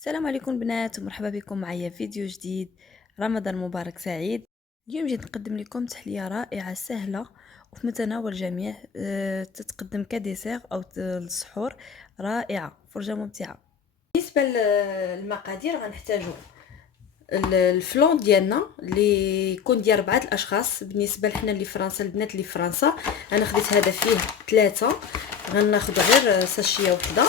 السلام عليكم بنات ومرحبا بكم معايا فيديو جديد. رمضان مبارك سعيد. اليوم جيت نقدم لكم تحلية رائعة سهلة وفي متناول الجميع، تتقدم كديسير أو للسحور. رائعة، فرجة ممتعة. بالنسبة للمقادير غنحتاجو الفلون ديالنا اللي يكون ديال 4 الاشخاص. بالنسبه لحنا اللي فرنسا، البنات اللي فرنسا، انا خديت هذا فيه 3. غناخذ غير ساشيه وحده.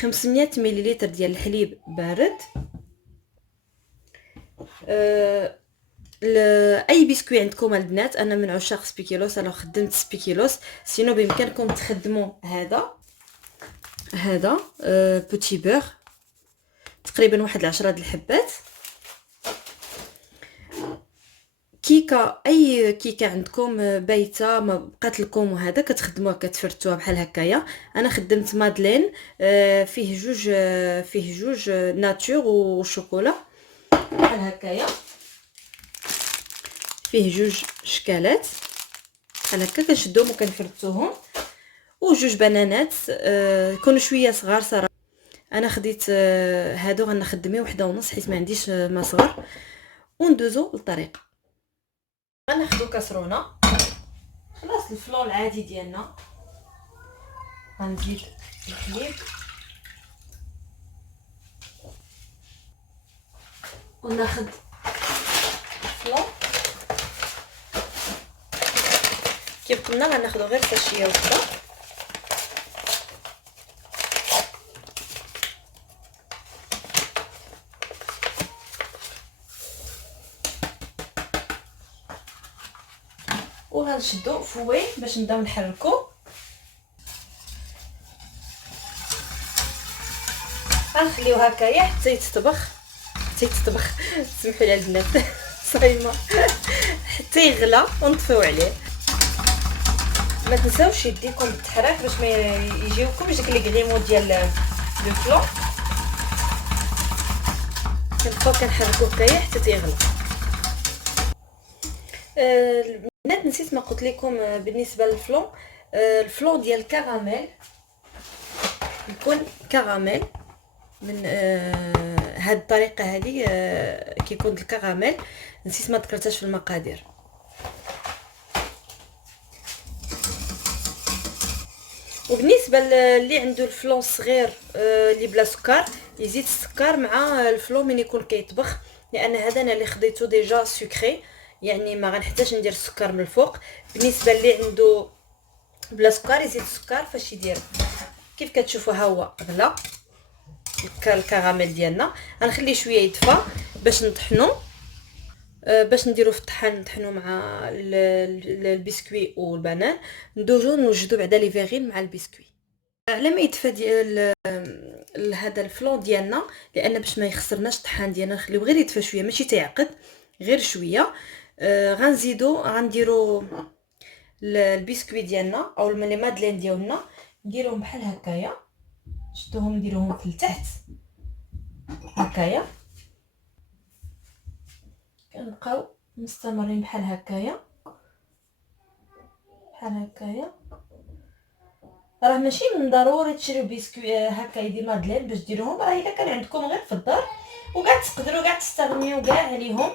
500 مليلتر ديال الحليب بارد. اي بسكوي عندكم البنات، انا من عشاق سبيكيلوس، انا خدمت سبيكيلوس. سينو بامكانكم تخدموا هذا بوتي بور، تقريبا واحد 10 د الحبات. كيكه، اي كيكه عندكم بايته ما بقات لكم وهذا كتخدموها كتفرتوها بحال هكايا. انا خدمت مادلين، فيه جوج ناتور وشوكولا بحال هكايا. فيه جوج شكالات بحال هكا كنشدوهم وكنفرتوهم، وجوج بنانات يكونوا شويه صغار صراحه. انا خديت هادو غنخدمي وحده ونص حيت ما عنديش ما صغر. وندوزو للطريقه. غناخدو كاسرونه، خلاص الفلور العادي ديالنا، غنزيد الحليب وناخد الفلور. كيف قلنا غناخدو غير ساشيه وحده. وغنشدو فوي باش نبداو نحركو. غنخليو هكايا حتى يتطبخ سمحوا لي البنات صايمه حتى يغلى ونطفيو عليه. ما تنساوش يديكم بالتحراك باش ما يجيوكمش داك لي غريمو ديال لو فلون. كنبقاو كنحركو هكايا حتى تيغلى. البنات نسيت ما قلت لكم بالنسبه للفلون، الفلون ديال الكراميل يكون كراميل من هاد الطريقه هذه. كيكون الكراميل نسيت ما ذكرتهاش في المقادير. وبالنسبه اللي عنده الفلون صغير اللي بلا سكر، يزيد السكر مع الفلون من يكون كيطبخ، لان هذا انا اللي خديته ديجا سكري، يعني ما غنحتاج ندير السكر من الفوق. بالنسبه اللي عنده بلا سكر يزيد السكر فاش يدير. كيف كتشوفوا ها هو غلا الكراميل ديالنا. غنخليه شويه يدفى باش نطحنو، باش نديرو في الطحان، نطحنو مع البسكوي والبنان، ندوزو نوجدو بعدا لي فيغين مع البسكوي على ما يدفى ديال هذا الفلون ديالنا، لان باش ما يخسرناش الطحان ديالنا نخليو غير يدفى شويه ماشي تيعقد، غير شويه. غنديرو البسكوي ديالنا او لي مادلين ديالنا، نديروهم بحال هكايا، شدوهم نديروهم في التحت هكايا. كنبقاو مستمرين بحال هكايا راه ماشي من ضروري تشريو بسكوي هكا دي مادلين باش ديروهم، راه الا كان عندكم غير في الدار وكاع تقدروا كاع تستغنيو كاع عليهم،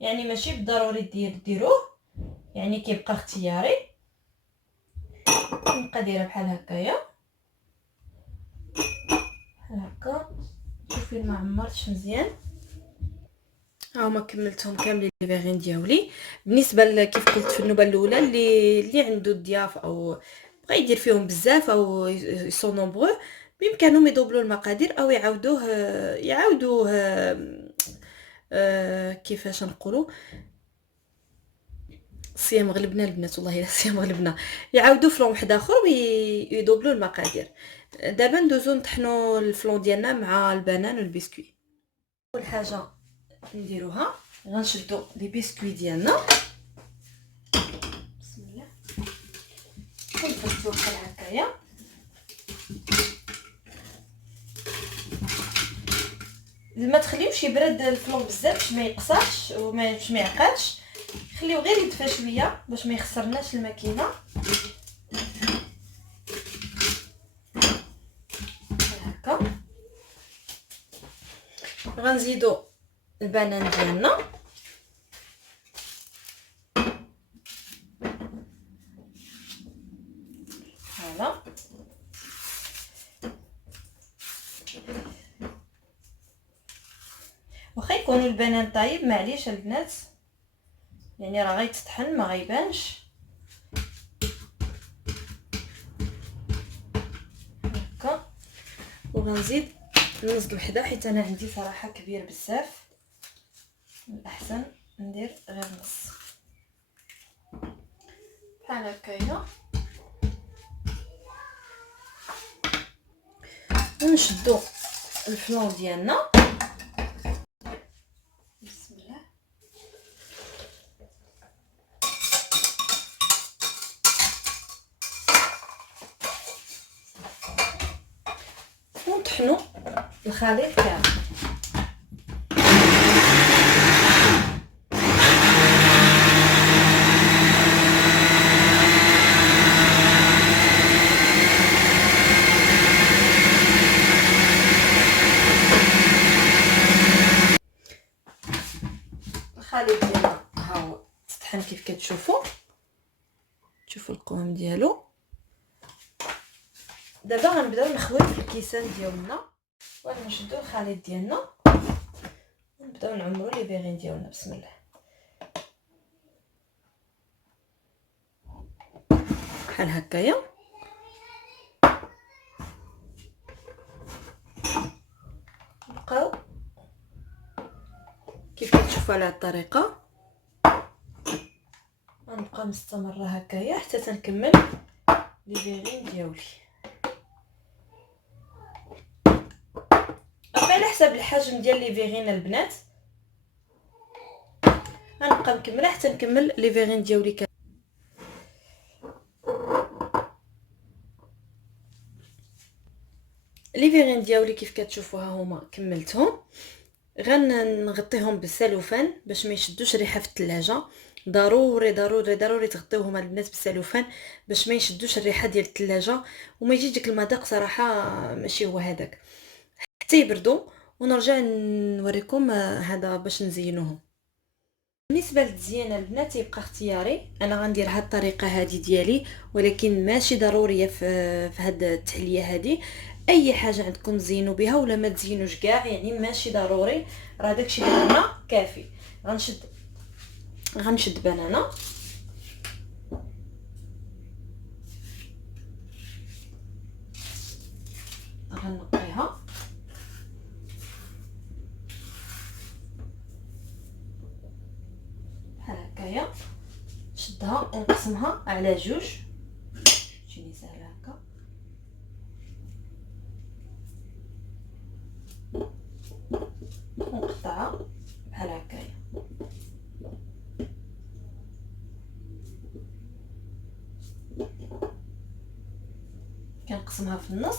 يعني ماشي بالضروري ديروه، يعني كيبقى اختياري. نبقى دايره بحال هكايا بحال هكا. شوفي ما عمرتش مزيان. ها هما كملتهم كاملين لي فيغين ديالي. بالنسبه كيف قلت في النوبه الاولى، اللي عنده الضياف او بغى يدير فيهم بزاف او يسون نومبرو، بامكانهم يدوبلوا المقادير او يعاودوه كيفاش نقولوا، صيام غلبنا البنات، والله الا صيام غلبنا. يعاودوا فلون واحد اخر ويدوبلوا المقادير. دابا ندوزو نطحنوا الفلون ديالنا مع البنان والبسكوي. اول حاجه نديروها غنشدو لي بسكوي ديالنا، بسم الله، ونفرشو بحال هكايا. ما تخليوش يبرد الفلون بزاف باش ما يقصاش وباش ما يعقدش، خليو غير يدفى شويه باش ما يخسرناش الماكينه. هكا غنزيدو البنان ديالنا، فوالا. واخا يكون البنان طايب معليش البنات، يعني راه غيتطحن ما غيبانش هكا. وغنزيد نص وحده حيت انا عندي صراحه كبير بزاف، الاحسن ندير غير نص بحال هكايا. ونشدو الفلون ديالنا، بسم الله. ونطحنو الخليط كامل. الخليط ديالنا ها هو تطحن كيف كتشوفوا، تشوفوا القوام ديالو. دابا غنبداو نخويو في الكيسان ديالنا، ونشدو الخليط ديالنا ونبداو نعمرو لي فيغين ديالنا. بسم الله. بحال هكايا. نبقاو كيف كتشوفوا على الطريقه، غنبقى مستمره هكايا حتى تنكمل لي فيغين ديالي. على حسب الحجم ديال لي فيغين البنات غنبقى مكمله حتى نكمل لي فيغين ديالي. لي فيغين ديالي كيف كتشوفوا ها هما كملتهم. غنغطيهم بالسلوفان باش ما يشدوش ريحه في الثلاجه. ضروري ضروري ضروري تغطيوهم البنات بالسلوفان باش ما يشدوش الريحه ديال الثلاجه وما يجيش ديك المذاق صراحه ماشي هو هذاك، حتى يبردوا ونرجع نوريكم هذا باش نزينوهم. بالنسبه للتزيين البنات يبقى اختياري، انا غندير هاد الطريقه هذه ديالي، ولكن ماشي ضروريه في هاد التحليه هذه. اي حاجه عندكم زينوا بها ولا ما تزينوش كاع، يعني ماشي ضروري، راه داكشي اللي درنا كافي. غنشد بنانه غنقيها بحال هكايا، نشدها ونقسمها على جوج، تجيني سهله هكا. ونقطعها بحال هكايا. كنقسمها في النص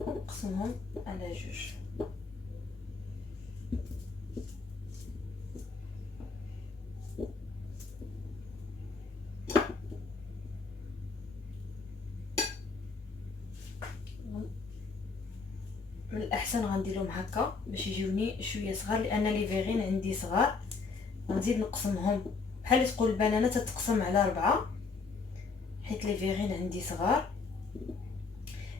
ونقسمهم على جوج. من الاحسن غنديرهم هكا باش يجيوني شويه صغار، لان لي فيغين عندي صغار. غنزيد نقسمهم بحال تقول البنانه تتقسم على 4 حيت لي فيغين عندي صغار.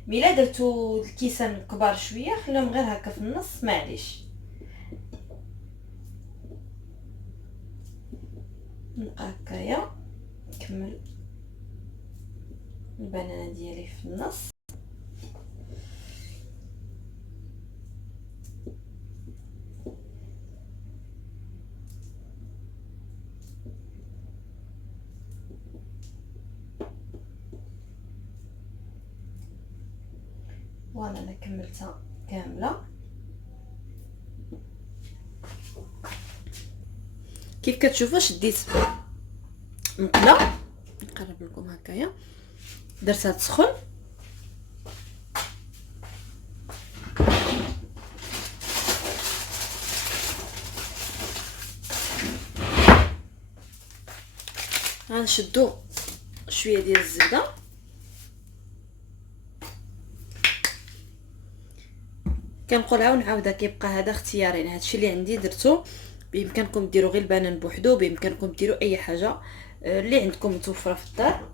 ملا درتو الكيسان كبار شويه خليهم غير هكا في النص معليش. نبقى هكايا نكمل البنانه ديالي في النص. وانا كملتها كامله. كيف كتشوفوا شديت مقله، نقرب لكم هكايا، درتها تسخن غنشدو شويه ديال الزبده كنقولها ونعاودها، كيبقى هذا اختياري، يعني هادشي اللي عندي درتو. بامكانكم ديروا غير البنان بوحدو، بامكانكم ديروا اي حاجه اللي عندكم متوفره في الدار.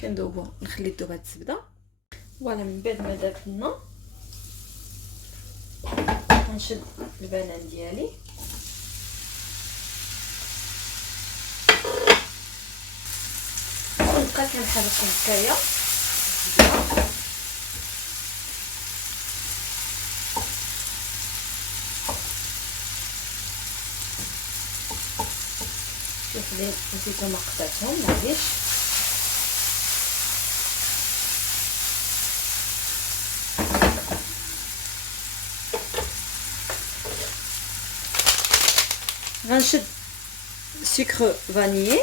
كندوبو، نخلي تذوب هاد الزبده. فوالا من بعد ما دابت لنا غنشد البنان ديالي ونبقى كنحركو هكايا. شوف لي نسيتو ما قطعتهم، معليش. غنشد سكر فانيي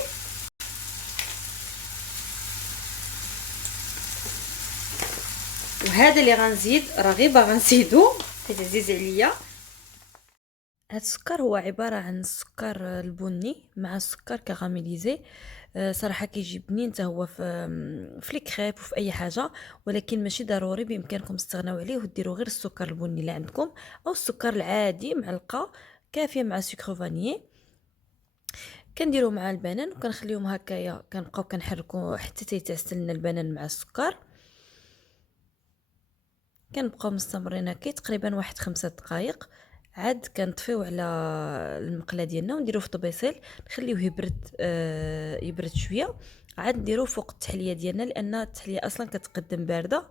وهذا اللي غنزيد راه غير باغا نزيدو حيت عزيز عليا. هاد السكر هو عباره عن السكر البني مع السكر كراميليزي. صراحه كيجي بنين حتى هو في لي كريب وفي اي حاجه، ولكن ماشي ضروري، بامكانكم تستغناو عليه وديروا غير السكر البني اللي عندكم او السكر العادي معلقه كافيه مع سكر فانيي. كنديروا مع البنان وكنخليهم هكايا، كنبقاو كنحركوا حتى تيتعسل لنا البنان مع السكر. كنبقاو مستمرين هكا تقريبا واحد 5 دقائق، عاد كنطفيو على المقله ديالنا ونديروه في طبيسيل، نخليوه يبرد يبرد شويه، عاد نديروه فوق التحليه ديالنا لان التحليه اصلا كتقدم بارده،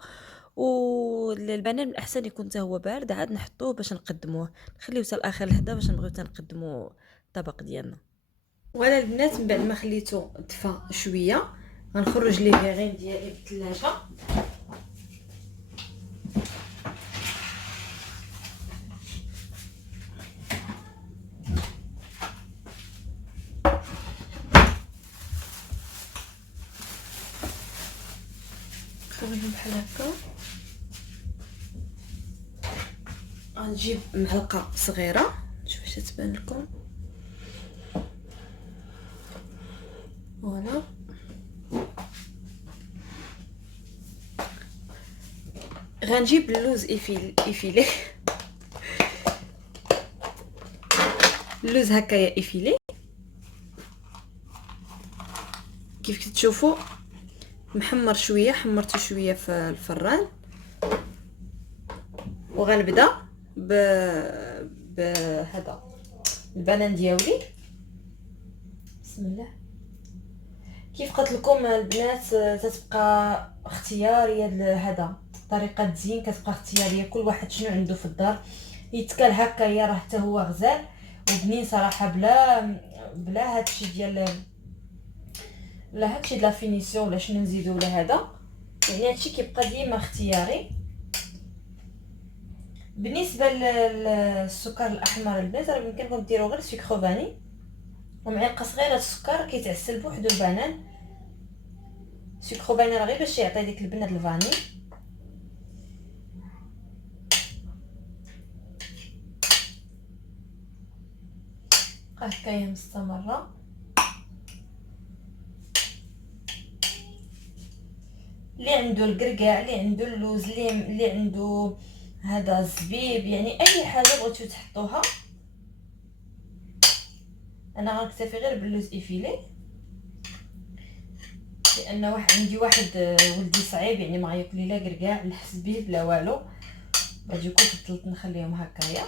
والبنان من الاحسن يكون حتى هو بارد، عاد نحطوه باش نقدموه، نخليوه حتى الاخر لحظه باش نبغيو تنقدموا الطبق ديالنا. ولا البنات من بعد ما خليته دفى شويه غنخرج لي فيغين ديالي بالثلاجه. نخرجهم بحال هكا. غنجيب معلقه صغيره، شوف واش تبان لكم. فوالا غنجيب اللوز ايفيلي اللوز هكايا ايفيلي كيف كتشوفوا محمر شويه، حمرته شويه في الفران. وغنبدا بهذا البنان ديالي. بسم الله. كيف قلت لكم البنات تتبقى اختياريه، هذا طريقه التزيين كتبقى اختياريه، كل واحد شنو عنده في الدار. يتكال هكايا راه حتى هو غزال وبنين صراحه، بلا هادشي ديال لا هادشي د لا فينيسيون ولا شنو نزيدو ولا هذا، يعني هادشي كيبقى ديما اختياري. بالنسبه للسكر الاحمر البنات راه يمكنكم ديروا غير سكر فاني ومعلقه صغيره السكر كيتعسل بوحدو البنان. سكر فاني راه غير باش يعطي ديك البنه الفاني. هكايا مستمره. اللي عنده الكركاع، اللي عنده اللوز، اللي عنده هذا الزبيب، يعني اي حاجه بغيتو تحطوها. انا غنكتفي غير باللوز ايفيلي لان عندي واحد ولدي صعيب، يعني ما ياكل لا كركاع لا زبيب لا والو، باش يكون فضلت نخليهم هكايا.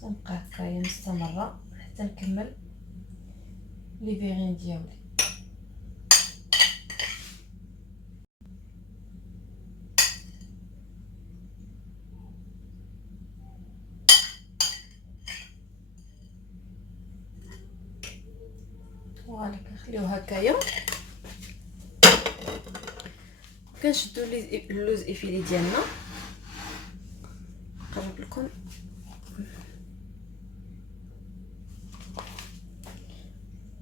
تنبقى هكايا مستمره حتى نكمل لي فيغين ديالي. فوالا كنخليو هكايا. كنشدو اللوز ايفيلي ديالنا، نقرب لكم.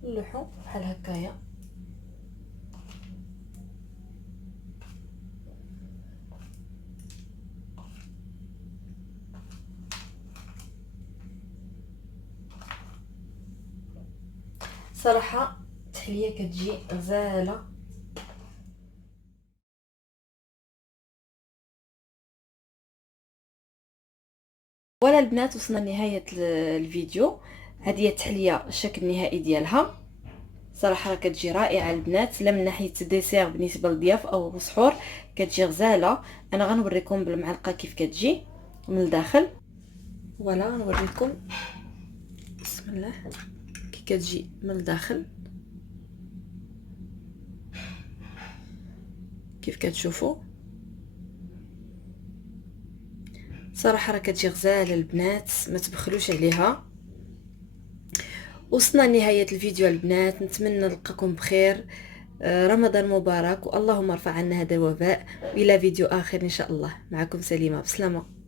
نلوحو بحال هكايا. صراحه التحليه كتجي غزاله. ولا البنات وصلنا لنهايه الفيديو. هذه هي التحليه الشكل النهائي ديالها. صراحه راه كتجي رائعه البنات، لا من ناحيه الديسير بالنسبه للضياف او السحور كتجي غزاله. انا غنوريكم بالمعلقه كيف كتجي من الداخل. فوالا غنوريكم بسم الله كي كتجي من الداخل كيف كتشوفوا. صراحه راه كتجي غزاله البنات، ما تبخلوش عليها. وصلنا لنهايه الفيديو البنات، نتمنى نلقاكم بخير. رمضان مبارك، واللهم ارفع عنا هذا الوباء. والى فيديو اخر ان شاء الله. معكم سليمه، بسلامه.